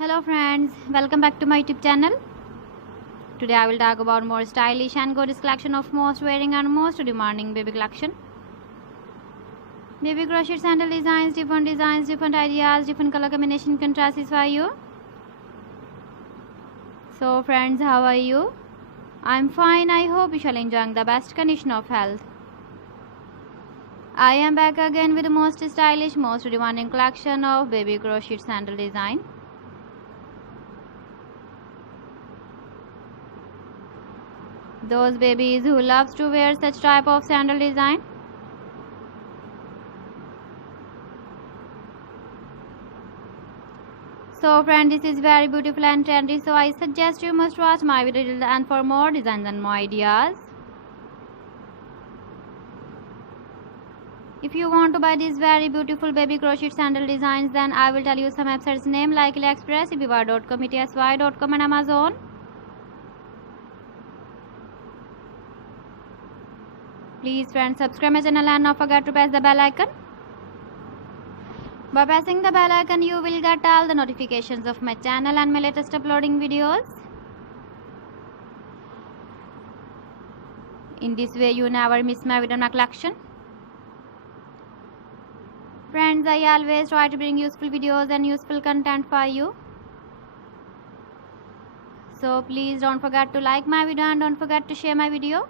Hello friends, welcome back to my YouTube channel. Today I will talk about more stylish and gorgeous collection of most wearing and most demanding baby collection. Baby crochet sandal designs, different ideas, different color combination can satisfy you. So friends, how are you? I'm fine. I hope you shall enjoy the best condition of health. I am back again with the most stylish, most demanding collection of baby crochet sandal design. Those babies who loves to wear such type of sandal design. So friend, this is very beautiful and trendy, so I suggest you must watch my video till the end for more designs and more ideas. If you want to buy these very beautiful baby crochet sandal designs, then I will tell you some websites name like AliExpress, eBay.com, ETSY.com and Amazon. Please friends, subscribe my channel and not forget to press the bell icon. By pressing the bell icon, you will get all the notifications of my channel and my latest uploading videos. In this way, you never miss my video in my collection. Friends, I always try to bring useful videos and useful content for you. So please don't forget to like my video and don't forget to share my video.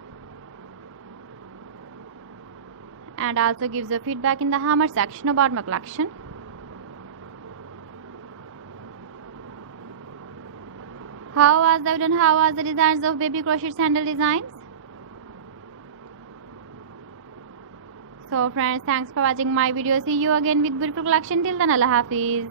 And also gives a feedback in the comment section about my collection. How was the video and how was the designs of baby crochet sandal designs? So friends, thanks for watching my video. See you again with beautiful collection. Till then, Allah Hafiz.